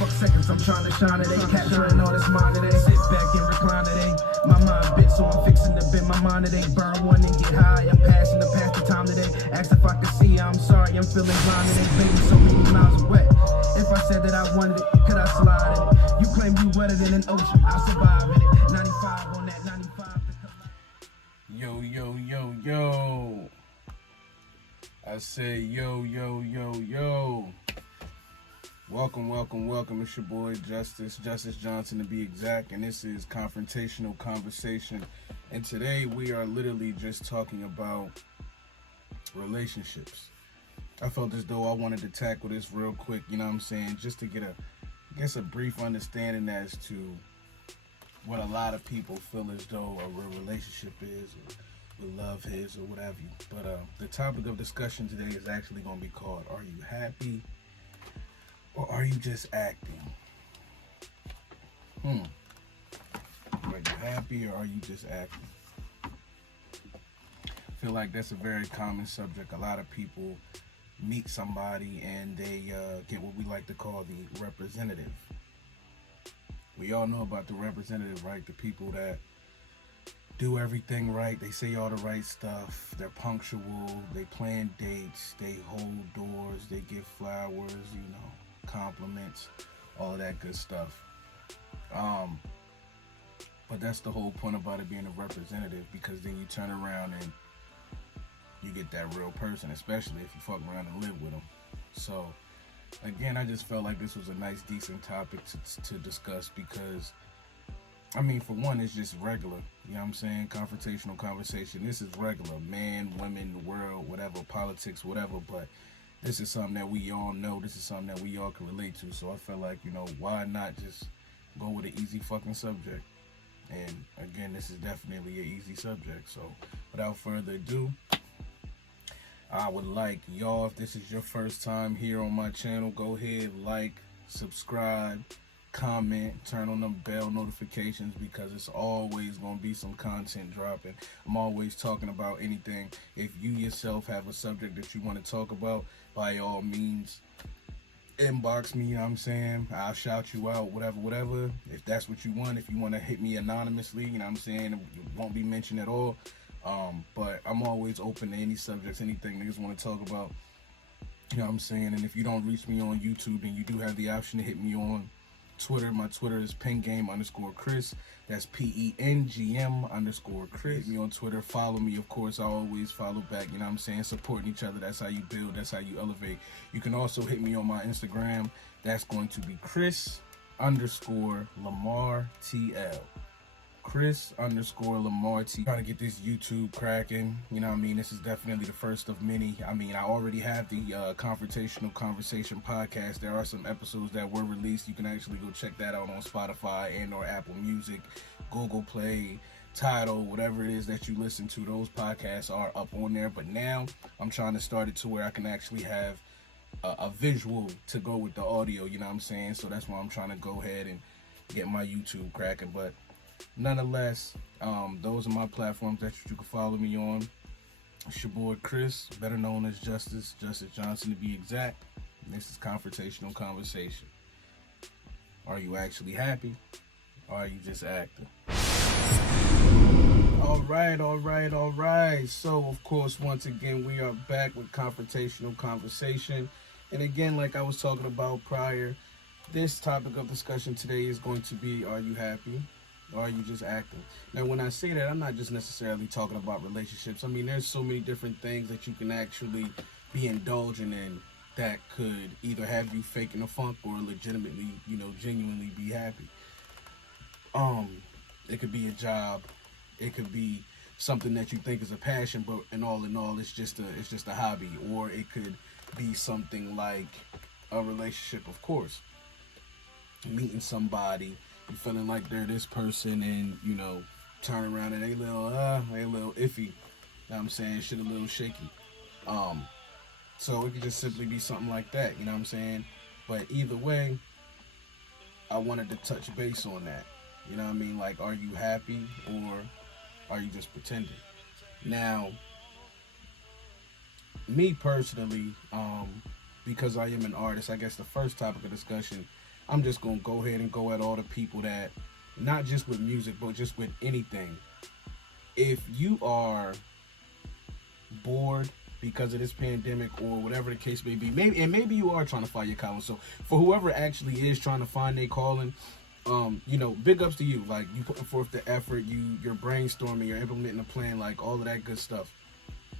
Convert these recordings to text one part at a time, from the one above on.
fuck seconds, I'm trying to shine today. Capturing all this mind today. Sit back and recline today. My mind bit, so I'm fixing to bend my mind today. Burn one and get high, I'm passing the path to time today. Ask if I can see, I'm sorry, I'm feeling blind today. Baby, so many miles away. If I said that I wanted it, could I slide in it? You claim you wetter than an ocean, I'll survive in it. 95 on that 95. Yo, yo, yo, yo. I say yo, yo, yo, yo. Welcome, welcome, welcome. It's your boy Justice Johnson to be exact, and this is Confrontational Conversation. And today we are literally just talking about relationships. I felt as though I wanted to tackle this real quick, you know what I'm saying, just to get a brief understanding as to what a lot of people feel as though a real relationship is, or what love is, or whatever. But the topic of discussion today is actually going to be called, are you happy or are you just acting? Are you happy or are you just acting? I feel like that's a very common subject. A lot of people meet somebody and they get what we like to call the representative. We all know about the representative, right? The people that do everything right. They say all the right stuff. They're punctual. They plan dates. They hold doors. They give flowers, compliments, all of that good stuff. But that's the whole point about it being a representative, because then you turn around and you get that real person, especially if you fuck around and live with them. So, again, I just felt like this was a nice, decent topic to discuss because, I mean, for one, it's just regular. You know what I'm saying? Confrontational conversation. This is regular. Man, women, the world, whatever, politics, whatever. But this is something that we all know. This is something that we all can relate to. So I feel like, why not just go with an easy fucking subject? And, again, this is definitely an easy subject. So, without further ado, I would like y'all, if this is your first time here on my channel, go ahead, like, subscribe, comment, turn on them bell notifications, because it's always going to be some content dropping. I'm always talking about anything. If you yourself have a subject that you want to talk about, by all means, inbox me, you know what I'm saying? I'll shout you out, whatever. If that's what you want, if you want to hit me anonymously, you know what I'm saying? It won't be mentioned at all. But I'm always open to any subjects, anything niggas want to talk about, you know what I'm saying? And if you don't reach me on YouTube, then you do have the option to hit me on Twitter. My Twitter is pengame_Chris. That's PENGM_Chris. Hit me on Twitter. Follow me, of course. I always follow back, you know what I'm saying? Supporting each other. That's how you build. That's how you elevate. You can also hit me on my Instagram. That's going to be Chris_LamarTL. Chris_Lamar T. Trying to get this YouTube cracking. You know what I mean? This is definitely the first of many. I mean, I already have the Confrontational Conversation podcast. There are some episodes that were released. You can actually go check that out on Spotify and or Apple Music, Google Play, Tidal, whatever it is that you listen to. Those podcasts are up on there. But now I'm trying to start it to where I can actually have a visual to go with the audio. You know what I'm saying? So that's why I'm trying to go ahead and get my YouTube cracking. But nonetheless, those are my platforms that you can follow me on. It's your boy Chris, better known as Justice Johnson to be exact. And this is Confrontational Conversation. Are you actually happy or are you just acting? All right. So, of course, once again, we are back with Confrontational Conversation. And again, like I was talking about prior, this topic of discussion today is going to be, are you happy? Or are you just acting? Now, when I say that, I'm not just necessarily talking about relationships. I mean, there's so many different things that you can actually be indulging in that could either have you faking a funk or legitimately, genuinely be happy. It could be a job. It could be something that you think is a passion, but in all, it's just a hobby. Or it could be something like a relationship, of course. Meeting somebody, you feeling like they're this person, and turn around and they a little iffy. You know what I'm saying? Shit a little shaky. So it could just simply be something like that, you know what I'm saying? But either way, I wanted to touch base on that. You know what I mean? Like, are you happy or are you just pretending? Now, me personally, because I am an artist, I guess the first topic of discussion I'm just gonna go ahead and go at all the people that, not just with music, but just with anything. If you are bored because of this pandemic or whatever the case may be, maybe you are trying to find your calling. So for whoever actually is trying to find their calling, big ups to you. Like, you putting forth the effort, you're brainstorming, you're implementing a plan, like all of that good stuff.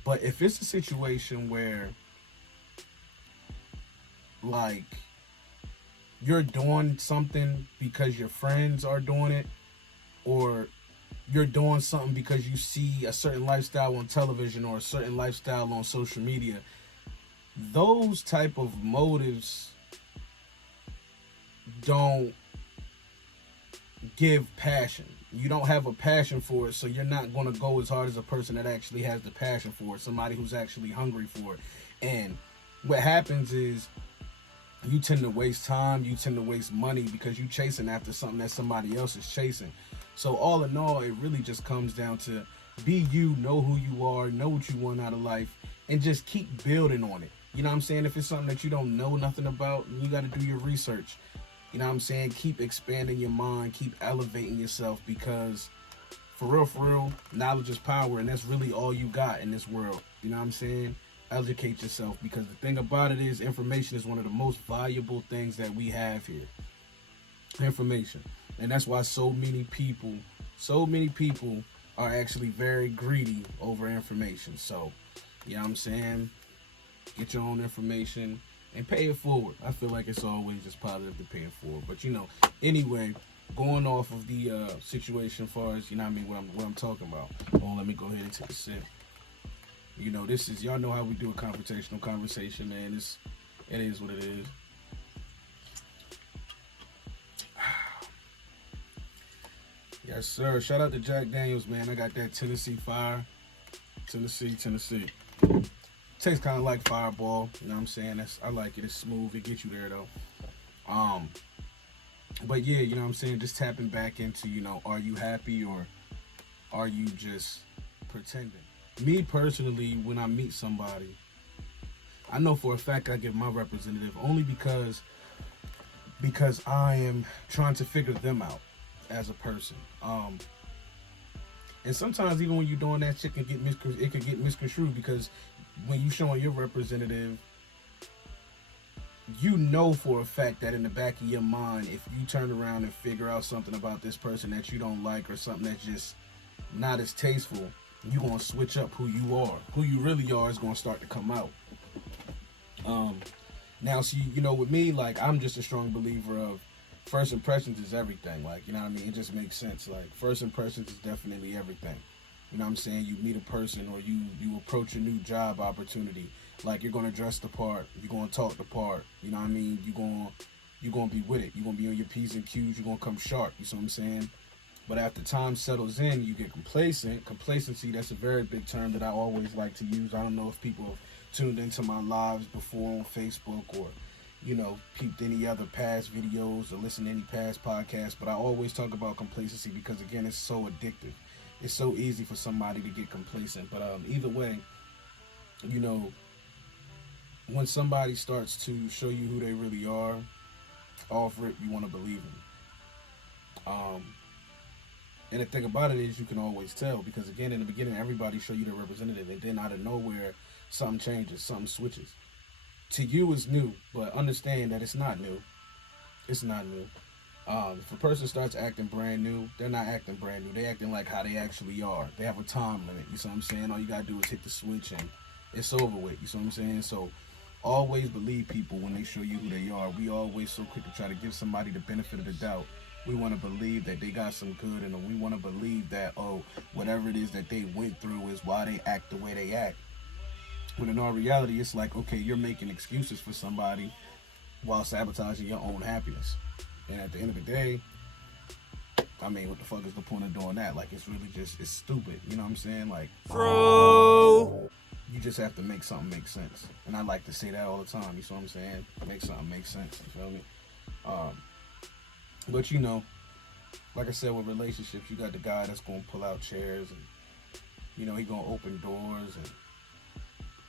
But if it's a situation where, like, you're doing something because your friends are doing it, or you're doing something because you see a certain lifestyle on television or a certain lifestyle on social media, those type of motives don't give passion. You don't have a passion for it, so you're not going to go as hard as a person that actually has the passion for it, somebody who's actually hungry for it. And what happens is, you tend to waste time, you tend to waste money because you're chasing after something that somebody else is chasing. So all in all, it really just comes down to be you, know who you are, know what you want out of life, and just keep building on it. You know what I'm saying? If it's something that you don't know nothing about, you got to do your research. You know what I'm saying? Keep expanding your mind, keep elevating yourself, because for real, knowledge is power, and that's really all you got in this world. You know what I'm saying? Educate yourself, because the thing about it is, information is one of the most valuable things that we have here. Information. And that's why so many people are actually very greedy over information. So, you know what I'm saying? Get your own information and pay it forward. I feel like it's always just positive to pay it forward. But anyway, going off of the situation as far as, you know what I mean, what I'm talking about. Oh, let me go ahead and take a sip. This is, y'all know how we do a confrontational conversation, man. It is what it is. Yes, sir. Shout out to Jack Daniels, man. I got that Tennessee Fire. Tennessee. Tastes kind of like Fireball. You know what I'm saying? I like it. It's smooth. It gets you there, though. But yeah, you know what I'm saying? Just tapping back into, are you happy or are you just pretending? Me personally, when I meet somebody, I know for a fact I give my representative only because I am trying to figure them out as a person. And sometimes even when you're doing that shit, it can get misconstrued, because when you showing your representative, you know for a fact that in the back of your mind, if you turn around and figure out something about this person that you don't like, or something that's just not as tasteful, you're going to switch up who you are. Who you really are is going to start to come out. Now, see, with me, like, I'm just a strong believer of first impressions is everything. Like, you know what I mean? It just makes sense. Like, first impressions is definitely everything. You know what I'm saying? You meet a person, or you approach a new job opportunity. Like, you're going to dress the part. You're going to talk the part. You know what I mean? You're going to be with it. You're going to be on your P's and Q's. You're going to come sharp. You see what I'm saying? But after time settles in, you get complacent. Complacency, that's a very big term that I always like to use. I don't know if people have tuned into my lives before on Facebook, or, peeped any other past videos or listened to any past podcasts. But I always talk about complacency because, again, it's so addictive. It's so easy for somebody to get complacent. But either way, when somebody starts to show you who they really are, off rip, you want to believe them. And the thing about it is, you can always tell, because, again, in the beginning, everybody show you their representative, and then out of nowhere, something changes, something switches. To you, it's new, but understand that it's not new. It's not new. If a person starts acting brand new, they're not acting brand new. They're acting like how they actually are. They have a time limit. You see what I'm saying? All you got to do is hit the switch, and it's over with. You see what I'm saying? So always believe people when they show you who they are. We always so quick to try to give somebody the benefit of the doubt. We want to believe that they got some good in them. We want to believe that, whatever it is that they went through is why they act the way they act. When in all reality, it's like, okay, you're making excuses for somebody while sabotaging your own happiness. And at the end of the day, I mean, what the fuck is the point of doing that? Like, it's really just, it's stupid. You know what I'm saying? Like, bro, you just have to make something make sense. And I like to say that all the time. You see what I'm saying? Make something make sense. You feel me? But like I said, with relationships, you got the guy that's going to pull out chairs, and, he going to open doors, and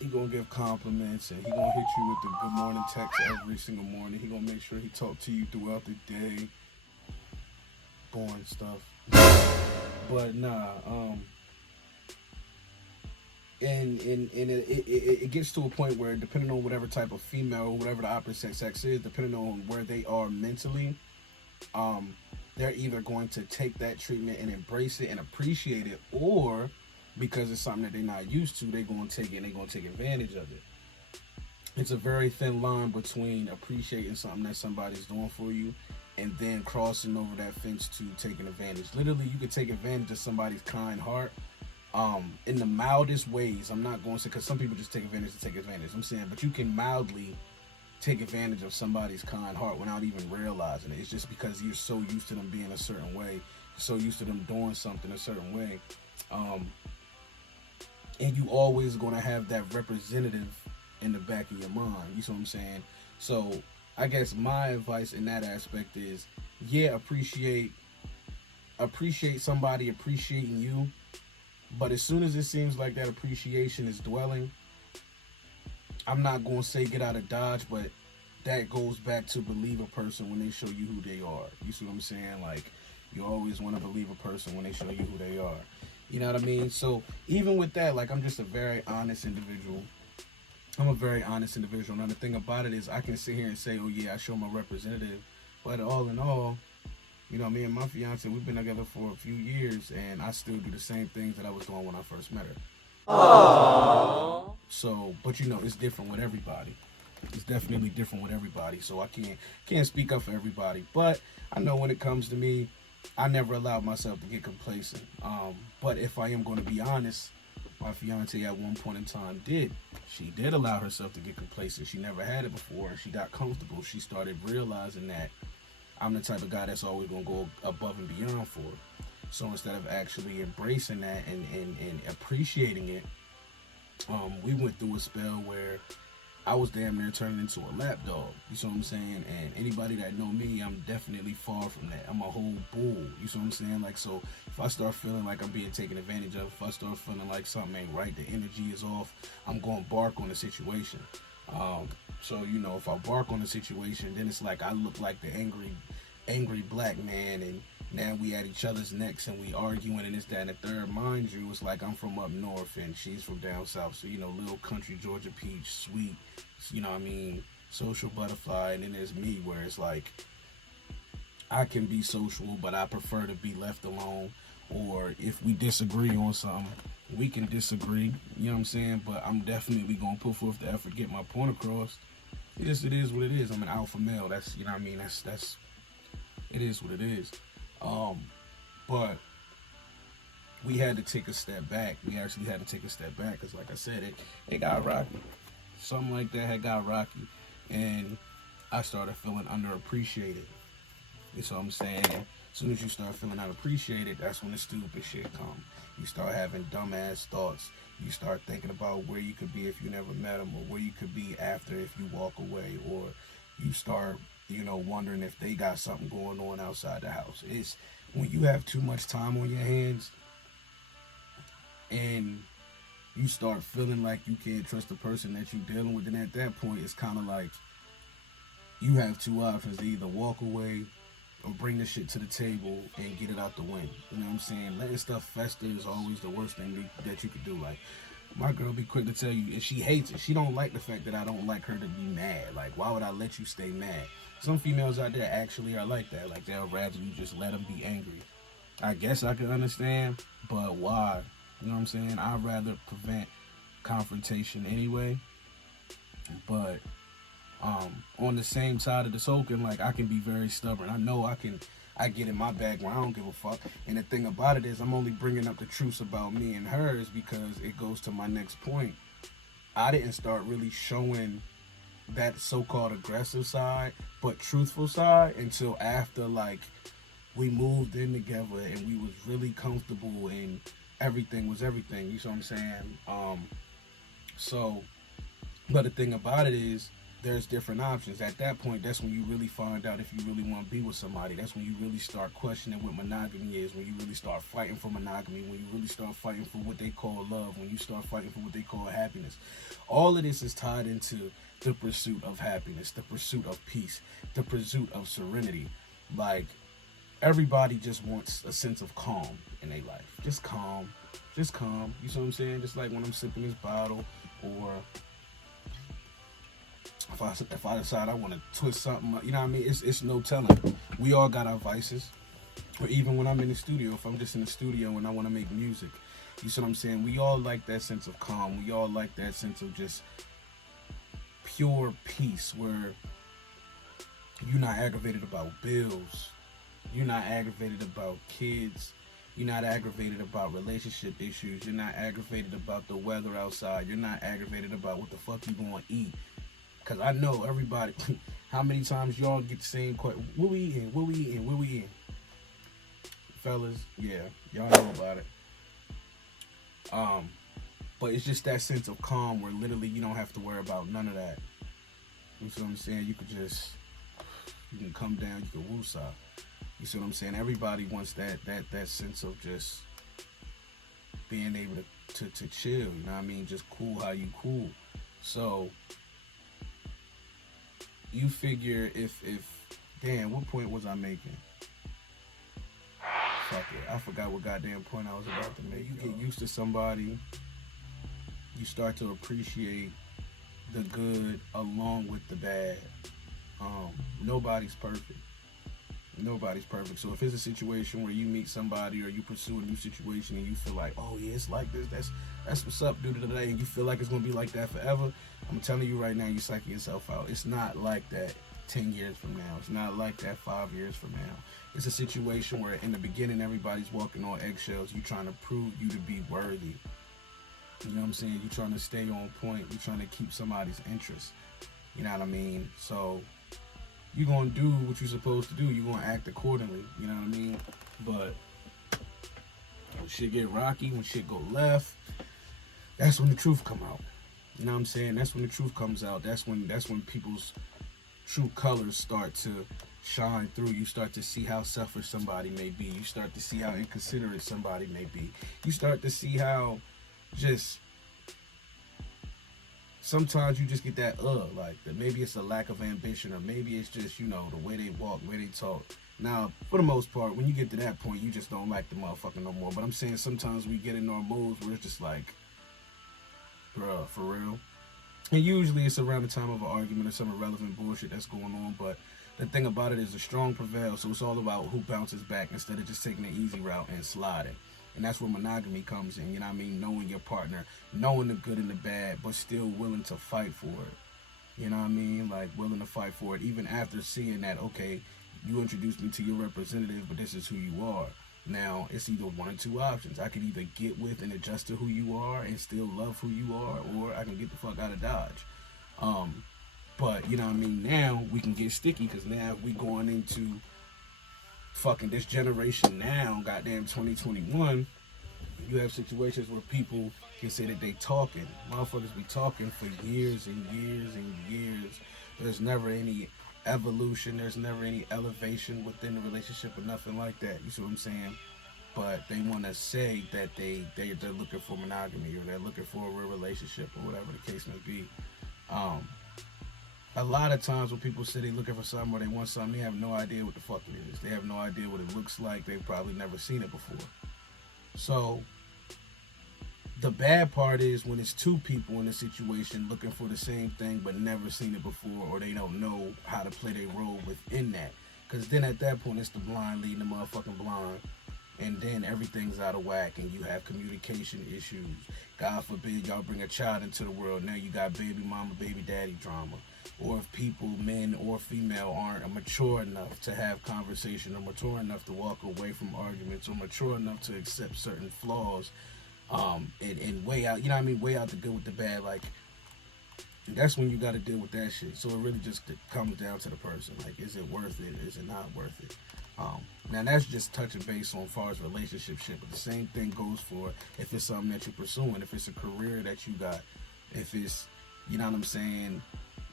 he gonna give compliments, and he gonna hit you with the good morning text every single morning. He gonna make sure he talk to you throughout the day. Boring stuff. But nah, and it gets to a point where, depending on whatever type of female, whatever the opposite sex is, depending on where they are mentally, they're either going to take that treatment and embrace it and appreciate it, or because it's something that they're not used to, they're going to take it and they're going to take advantage of it. It's a very thin line between appreciating something that somebody's doing for you and then crossing over that fence to taking advantage. Literally, you could take advantage of somebody's kind heart in the mildest ways. I'm not going to say, because some people just take advantage to take advantage. I'm saying, but you can mildly take advantage of somebody's kind heart without even realizing it. It's just because you're so used to them being a certain way, so used to them doing something a certain way. And you always going to have that representative in the back of your mind. You see what I'm saying? So I guess my advice in that aspect is, yeah, appreciate somebody appreciating you, but as soon as it seems like that appreciation is dwelling, I'm not going to say get out of Dodge, but that goes back to believe a person when they show you who they are. You see what I'm saying? Like, you always want to believe a person when they show you who they are. You know what I mean? So even with that, like, I'm just a very honest individual. I'm a very honest individual. Now, the thing about it is, I can sit here and say, oh, yeah, I show my representative. But all in all, you know, me and my fiance, we've been together for a few years, and I still do the same things that I was doing when I first met her. Aww. So, but you know, it's different with everybody. It's definitely different with everybody. So I can't speak up for everybody. But I know when it comes to me, I never allowed myself to get complacent. But if I am going to be honest, my fiance at one point in time did. She did allow herself to get complacent. She never had it before, and she got comfortable. She started realizing that I'm the type of guy that's always going to go above and beyond for her. So instead of actually embracing that and appreciating it, we went through a spell where I was damn near turning into a lapdog. You see what I'm saying? And anybody that know me, I'm definitely far from that. I'm a whole bull. You see what I'm saying? Like, so if I start feeling like I'm being taken advantage of, if I start feeling like something ain't right, the energy is off, I'm going to bark on the situation. So, you know, if I bark on the situation, then it's like I look like the angry black man, and now we at each other's necks and we arguing and this, that, and the third. Mind you, it's like I'm from up north and she's from down south. So, you know, little country Georgia peach, sweet, you know what I mean, social butterfly. And then there's me, where it's like I can be social, but I prefer to be left alone. Or if we disagree on something, we can disagree, you know what I'm saying? But I'm definitely going to put forth the effort to get my point across. It is what it is. I'm an alpha male. That's, you know what I mean? That's it is what it is. But we had to take a step back. We actually had to take a step back because, like I said, it got rocky. Something like that had got rocky. And I started feeling underappreciated. You know what I'm saying? And as soon as you start feeling unappreciated, that's when the stupid shit come. You start having dumbass thoughts. You start thinking about where you could be if you never met them, or where you could be after if you walk away, or you start, you know, wondering if they got something going on outside the house. It's when you have too much time on your hands and you start feeling like you can't trust the person that you're dealing with, and at that point, it's kind of like you have two options: to either walk away or bring the shit to the table and get it out the way. You know what I'm saying? Letting stuff fester is always the worst thing that you could do. Like, my girl be quick to tell you, and she hates it. She don't like the fact that I don't like her to be mad. Like, why would I let you stay mad? Some females out there actually are like that. Like, they'll rather you just let them be angry. I guess I can understand, but why? You know what I'm saying? I'd rather prevent confrontation anyway. But on the same side of the token, like, I can be very stubborn. I know I get in my bag where I don't give a fuck. And the thing about it is, I'm only bringing up the truths about me and hers because it goes to my next point. I didn't start really showing that so-called aggressive side, but truthful side, until after, like, we moved in together and we was really comfortable and everything was everything. You see what I'm saying? So, but the thing about it is, there's different options. At that point, that's when you really find out if you really want to be with somebody. That's when you really start questioning what monogamy is, when you really start fighting for monogamy, when you really start fighting for what they call love, when you start fighting for what they call happiness. All of this is tied into the pursuit of happiness, the pursuit of peace, the pursuit of serenity. Like, everybody just wants a sense of calm in their life. Just calm. Just calm. You see what I'm saying? Just like when I'm sipping this bottle, or if I decide I want to twist something, you know what I mean? It's no telling. We all got our vices. Or even when I'm in the studio, if I'm just in the studio and I want to make music, you see what I'm saying? We all like that sense of calm. We all like that sense of just pure peace, where you're not aggravated about bills. You're not aggravated about kids. You're not aggravated about relationship issues. You're not aggravated about the weather outside. You're not aggravated about what the fuck you gonna eat. Because I know everybody, how many times y'all get the same question, what we eating, what we eating, what we eating? Fellas, yeah, y'all know about it. But it's just that sense of calm where literally you don't have to worry about none of that. You see what I'm saying? You can come down, you can woosah. You see what I'm saying? Everybody wants that sense of just being able to chill, you know what I mean? Just cool how you cool. So you figure if damn, what point was I making? Fuck it, I forgot what goddamn point I was about to make. You get used to somebody, you start to appreciate the good along with the bad. Nobody's perfect. Nobody's perfect. So if it's a situation where you meet somebody or you pursue a new situation and you feel like, oh yeah, it's like this, that's what's up, dude, today, and you feel like it's gonna be like that forever, I'm telling you right now, you're psyching yourself out. It's not like that 10 years from now. It's not like that 5 years from now. It's a situation where in the beginning everybody's walking on eggshells. You're trying to prove you to be worthy. You know what I'm saying? You're trying to stay on point. You're trying to keep somebody's interest. You know what I mean? So you're going to do what you're supposed to do. You're going to act accordingly. You know what I mean? But when shit get rocky, when shit go left, that's when the truth come out. You know what I'm saying? That's when the truth comes out. That's when people's true colors start to shine through. You start to see how selfish somebody may be. You start to see how inconsiderate somebody may be. You start to see how just sometimes you just get that like that. Maybe it's a lack of ambition, or maybe it's just, you know, the way they walk, the way they talk. Now, for the most part, when you get to that point, you just don't like the motherfucker no more. But I'm saying sometimes we get in our moods where it's just like, bruh, for real. And usually it's around the time of an argument or some irrelevant bullshit that's going on. But the thing about it is the strong prevail. So it's all about who bounces back instead of just taking the easy route and sliding. And that's where monogamy comes in, you know what I mean? Knowing your partner, knowing the good and the bad, but still willing to fight for it. You know what I mean? Like, willing to fight for it, even after seeing that, okay, you introduced me to your representative, but this is who you are. Now, it's either one or two options. I can either get with and adjust to who you are and still love who you are, or I can get the fuck out of Dodge. But, you know what I mean? Now, we can get sticky, because now we going into fucking this generation now, goddamn 2021, you have situations where people can say that they talking. Motherfuckers be talking for years and years and years. There's never any evolution. There's never any elevation within the relationship or nothing like that. You see what I'm saying? But they want to say that they're looking for monogamy, or they're looking for a real relationship, or whatever the case may be. A lot of times when people say they're looking for something or they want something, they have no idea what the fuck it is. They have no idea what it looks like. They've probably never seen it before. So the bad part is when it's two people in a situation looking for the same thing but never seen it before, or they don't know how to play their role within that. Because then at that point, it's the blind leading the motherfucking blind. And then everything's out of whack and you have communication issues. God forbid y'all bring a child into the world. Now you got baby mama, baby daddy drama. Or if people, men or female, aren't mature enough to have conversation, or mature enough to walk away from arguments, or mature enough to accept certain flaws, and weigh out, you know what I mean, weigh out the good with the bad, like, that's when you got to deal with that shit. So it really just comes down to the person. Like, is it worth it? Is it not worth it? Now that's just touching base on as far as relationship shit, but the same thing goes for if it's something that you're pursuing, if it's a career that you got, if it's, you know what I'm saying,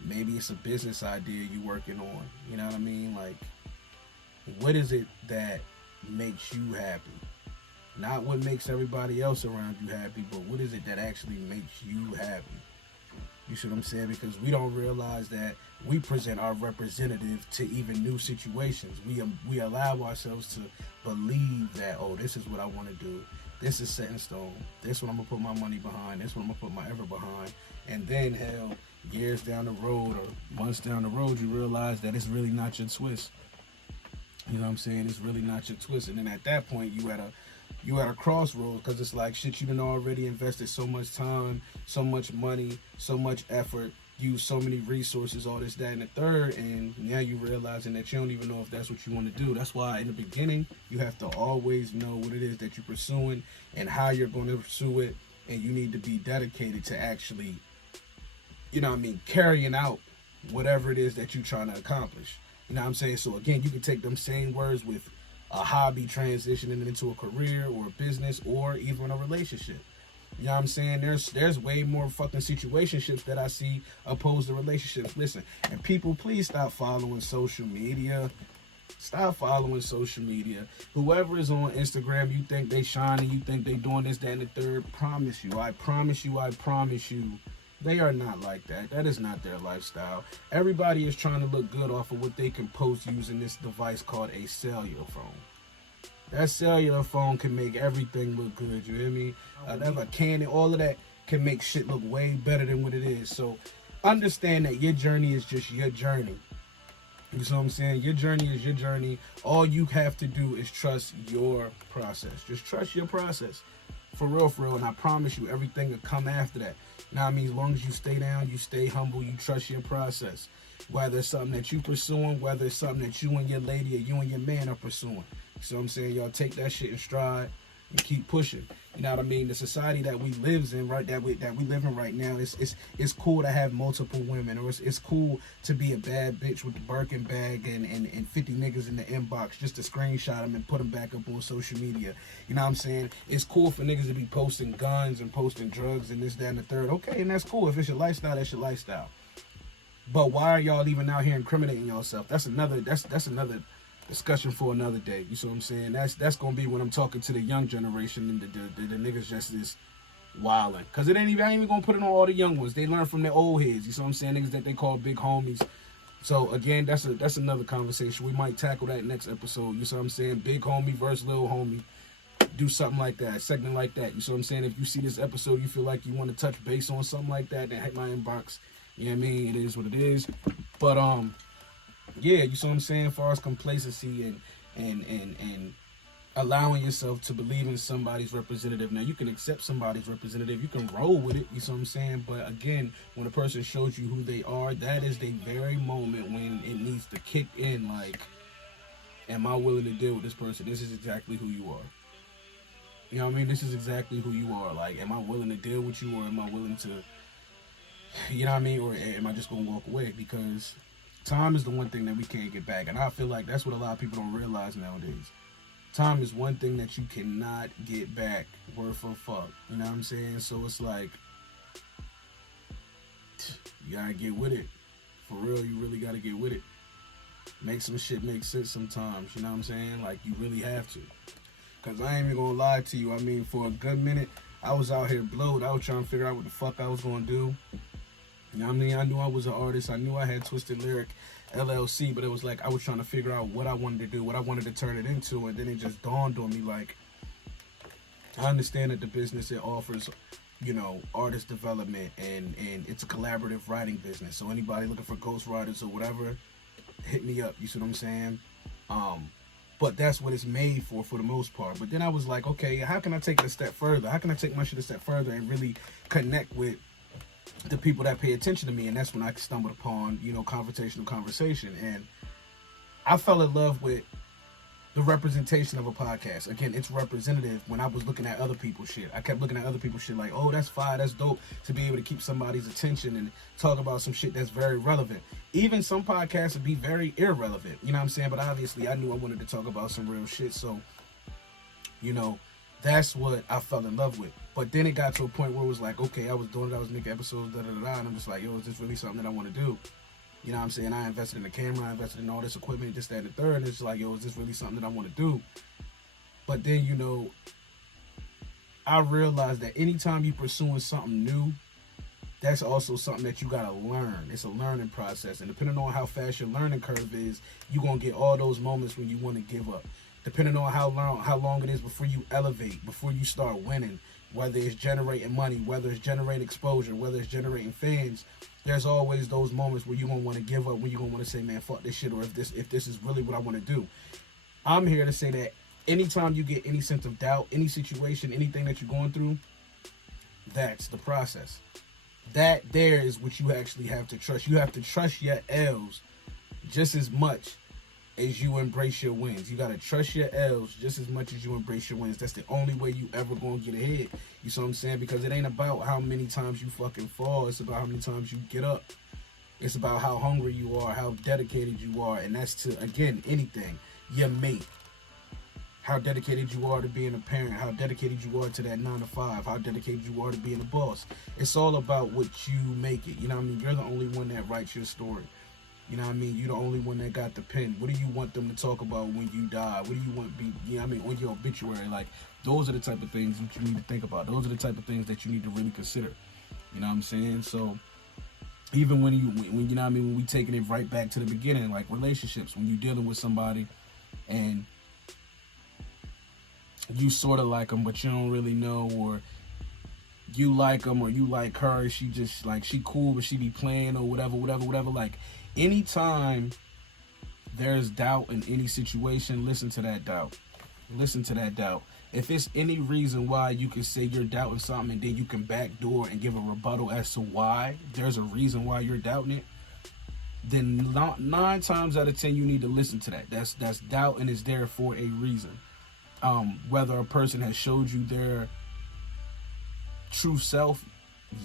Maybe it's a business idea you working on. You know what I mean? Like, what is it that makes you happy? Not what makes everybody else around you happy, but what is it that actually makes you happy? You see what I'm saying? Because we don't realize that we present our representative to even new situations. We allow ourselves to believe that, oh, this is what I want to do. This is set in stone. This is what I'm going to put my money behind. This is what I'm going to put my effort behind. And then, hell, years down the road or months down the road, you realize that it's really not your twist. You know what I'm saying? It's really not your twist. And then at that point, you at a crossroads, because it's like, shit, you done already invested so much time, so much money, so much effort, used so many resources, all this, that, and the third, and now you realizing that you don't even know if that's what you want to do. That's why in the beginning, you have to always know what it is that you're pursuing and how you're going to pursue it, and you need to be dedicated to actually, you know what I mean, carrying out whatever it is that you're trying to accomplish. You know what I'm saying? So again, you can take them same words with a hobby transitioning into a career or a business or even a relationship. You know what I'm saying? There's way more fucking situationships that I see opposed to relationships. Listen, and people, please stop following social media. Stop following social media. Whoever is on Instagram, you think they shining, you think they doing this, that, and the third. I promise you, they are not like that. That is not their lifestyle. Everybody is trying to look good off of what they can post using this device called a cellular phone. That cellular phone can make everything look good, you hear me? A Canon, all of that can make shit look way better than what it is. So understand that your journey is just your journey. You see what I'm saying? Your journey is your journey. All you have to do is trust your process. Just trust your process. For real. And I promise you, everything will come after that. Now, I mean, as long as you stay down, you stay humble, you trust your process. Whether it's something that you pursuing, whether it's something that you and your lady or you and your man are pursuing. So I'm saying, y'all take that shit in stride and keep pushing. You know what I mean? The society that we live in, right, that we live in right now, it's cool to have multiple women, or it's cool to be a bad bitch with the Birkin bag and 50 niggas in the inbox just to screenshot them and put them back up on social media. You know what I'm saying? It's cool for niggas to be posting guns and posting drugs and this, that, and the third. Okay, and that's cool. If it's your lifestyle, that's your lifestyle. But why are y'all even out here incriminating yourself? That's another discussion for another day. You see what I'm saying? That's gonna be when I'm talking to the young generation and the niggas just is wilding. Cause I ain't even gonna put it on all the young ones. They learn from their old heads. You see what I'm saying? Niggas that they call big homies. So again, that's another conversation. We might tackle that next episode. You see what I'm saying? Big homie versus little homie. Do something like that, segment like that. You see what I'm saying? If you see this episode, you feel like you want to touch base on something like that, then hit my inbox. You know what I mean? It is what it is. But yeah, you see what I'm saying? As far as complacency and allowing yourself to believe in somebody's representative. Now, you can accept somebody's representative. You can roll with it. You see what I'm saying? But again, when a person shows you who they are, that is the very moment when it needs to kick in. Like, am I willing to deal with this person? This is exactly who you are. You know what I mean? This is exactly who you are. Like, am I willing to deal with you, or am I willing to, you know what I mean? Or am I just going to walk away? Because time is the one thing that we can't get back. And I feel like that's what a lot of people don't realize nowadays. Time is one thing that you cannot get back word for fuck. You know what I'm saying? So it's like, you gotta get with it. For real, you really gotta get with it. Make some shit make sense sometimes. You know what I'm saying? Like, you really have to. Because I ain't even gonna lie to you. I mean, for a good minute, I was out here blowed. I was trying to figure out what the fuck I was gonna do. You know what I mean? I knew I was an artist. I knew I had Twisted Lyric LLC, but it was like I was trying to figure out what I wanted to do, what I wanted to turn it into, and then it just dawned on me, like, I understand that the business, it offers, you know, artist development, and it's a collaborative writing business. So anybody looking for ghostwriters or whatever, hit me up. You see what I'm saying? But that's what it's made for the most part. But then I was like, okay, how can I take it a step further? How can I take my shit a step further and really connect with the people that pay attention to me? And that's when I stumbled upon, you know, Confrontational Conversation. And I fell in love with the representation of a podcast. Again, it's representative. When I was looking at other people's shit, I kept looking at other people's shit like, oh, that's fire, that's dope, to be able to keep somebody's attention and talk about some shit that's very relevant. Even some podcasts would be very irrelevant, you know what I'm saying? But obviously, I knew I wanted to talk about some real shit. So, you know, that's what I fell in love with. But then it got to a point where it was like, okay, I was doing it, I was making episodes, and I'm just like, yo, is this really something that I want to do? You know what I'm saying? I invested in the camera, I invested in all this equipment, this, that, and the third. And it's like, yo, is this really something that I want to do? But then, you know, I realized that anytime you're pursuing something new, that's also something that you gotta learn. It's a learning process. And depending on how fast your learning curve is, you're gonna get all those moments when you want to give up. Depending on how long it is before you elevate, before you start winning, whether it's generating money, whether it's generating exposure, whether it's generating fans, there's always those moments where you're gonna want to give up, when you're gonna want to say, man, fuck this shit, or if this is really what I want to do. I'm here to say that anytime you get any sense of doubt, any situation, anything that you're going through, that's the process. That there is what you actually have to trust. You have to trust your L's just as much as you embrace your wins. You got to trust your L's just as much as you embrace your wins. That's the only way you ever going to get ahead. You see what I'm saying? Because it ain't about how many times you fucking fall. It's about how many times you get up. It's about how hungry you are, how dedicated you are. And that's to, again, anything. Your mate. How dedicated you are to being a parent, how dedicated you are to that 9 to 5, how dedicated you are to being a boss. It's all about what you make it. You know what I mean? You're the only one that writes your story. You know what I mean? You're the only one that got the pen. What do you want them to talk about when you die? What do you want to be, you know what I mean, on your obituary? Like, those are the type of things that you need to think about. Those are the type of things that you need to really consider. You know what I'm saying? So, even when you know what I mean, when we taking it right back to the beginning, like relationships, when you're dealing with somebody and you sort of like them, but you don't really know, or you like them, or you like her, she just like, she cool, but she be playing, or whatever. Like, anytime there's doubt in any situation, listen to that doubt. Listen to that doubt. If it's any reason why you can say you're doubting something and then you can backdoor and give a rebuttal as to why there's a reason why you're doubting it, then 9 times out of 10 you need to listen to that. That's doubt, and it's there for a reason. Whether a person has showed you their true self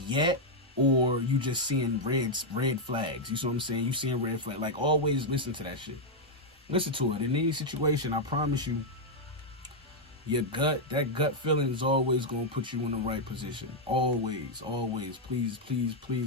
yet, or you just seeing red flags. You see what I'm saying? You seeing red flags. Like, always listen to that shit. Listen to it. In any situation, I promise you, that gut feeling is always going to put you in the right position. Always. Please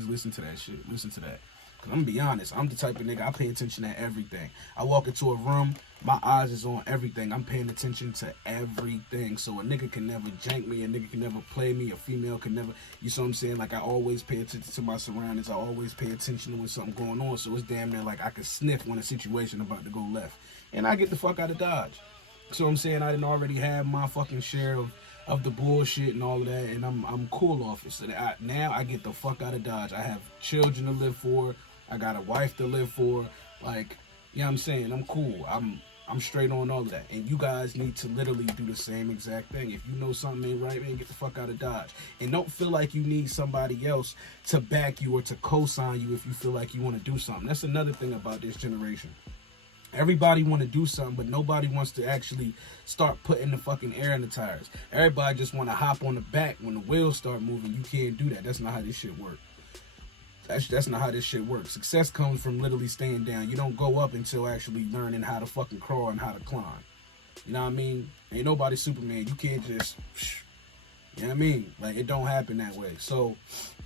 listen to that shit. Listen to that. Cause I'm gonna be honest, I'm the type of nigga, I pay attention to everything. I walk into a room, my eyes is on everything. I'm paying attention to everything. So a nigga can never jank me, a nigga can never play me, a female can never, you see what I'm saying? Like, I always pay attention to my surroundings. I always pay attention to when something going on. So it's damn near like I can sniff when a situation about to go left. And I get the fuck out of Dodge. So I'm saying, I didn't already have my fucking share of the bullshit and all of that, and I'm cool off it. So that now I get the fuck out of Dodge. I have children to live for. I got a wife to live for. Like, you know what I'm saying? I'm cool. I'm straight on all of that. And you guys need to literally do the same exact thing. If you know something ain't right, man, get the fuck out of Dodge. And don't feel like you need somebody else to back you or to co-sign you if you feel like you want to do something. That's another thing about this generation. Everybody want to do something, but nobody wants to actually start putting the fucking air in the tires. Everybody just want to hop on the back when the wheels start moving. You can't do that. That's not how this shit works. That's not how this shit works. Success comes from literally staying down. You don't go up until actually learning how to fucking crawl and how to climb. You know what I mean? Ain't nobody Superman. You can't just, you know what I mean? Like, it don't happen that way. So,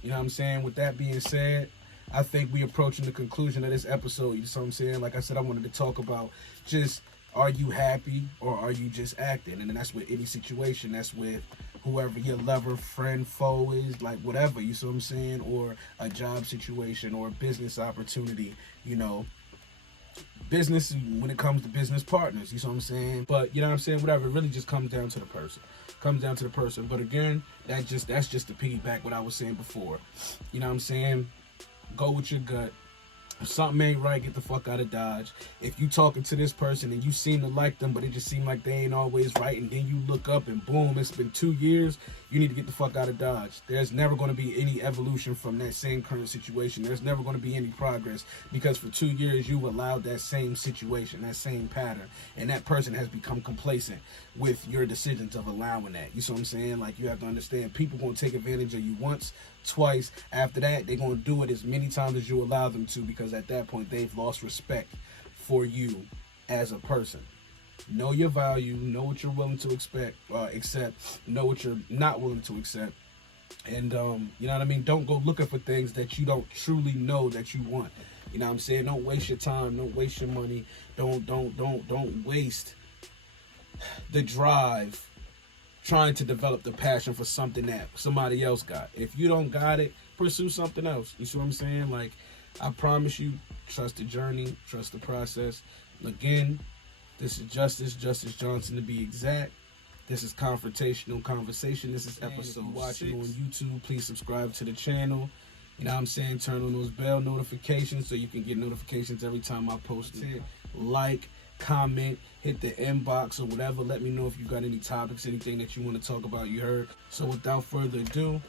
you know what I'm saying? With that being said, I think we approaching the conclusion of this episode. You know what I'm saying? Like I said, I wanted to talk about just, are you happy or are you just acting? And that's with any situation. That's with whoever your lover, friend, foe is, like whatever, you see what I'm saying? Or a job situation or a business opportunity, you know. Business, when it comes to business partners, you see what I'm saying? But, you know what I'm saying? Whatever, it really just comes down to the person. Comes down to the person. But again, that's just to piggyback what I was saying before. You know what I'm saying? Go with your gut. If something ain't right, get the fuck out of Dodge. If you talking to this person and you seem to like them, but it just seem like they ain't always right, and then you look up and boom, it's been 2 years, you need to get the fuck out of Dodge. There's never going to be any evolution from that same current situation. There's never going to be any progress, because for 2 years you've allowed that same situation, that same pattern, and that person has become complacent with your decisions of allowing that. You see what I'm saying? Like, you have to understand, people going to take advantage of you once, twice. After that, they're going to do it as many times as you allow them to, because at that point they've lost respect for you as a person. Know your value, know what you're willing to accept, know what you're not willing to accept, and you know what I mean? Don't go looking for things that you don't truly know that you want. You know what I'm saying? Don't waste your time. Don't waste your money. Don't waste the drive trying to develop the passion for something that somebody else got. If you don't got it, pursue something else. You see what I'm saying? Like, I promise you, trust the journey, trust the process. Again, this is Justice Johnson to be exact. This is Confrontational Conversation. This is episode 6. Watching on YouTube, please subscribe to the channel. You know what I'm saying? Turn on those bell notifications so you can get notifications every time I post it. Like, comment, hit the inbox or whatever. Let me know if you got any topics, anything that you want to talk about, you heard. So without further ado,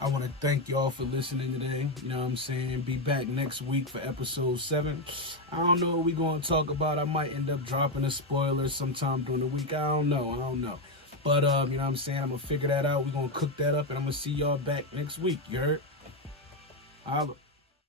I want to thank y'all for listening today. You know what I'm saying? Be back next week for episode 7. I don't know what we're going to talk about. I might end up dropping a spoiler sometime during the week. I don't know. But, you know what I'm saying? I'm going to figure that out. We're going to cook that up, and I'm going to see y'all back next week. You heard? Holla.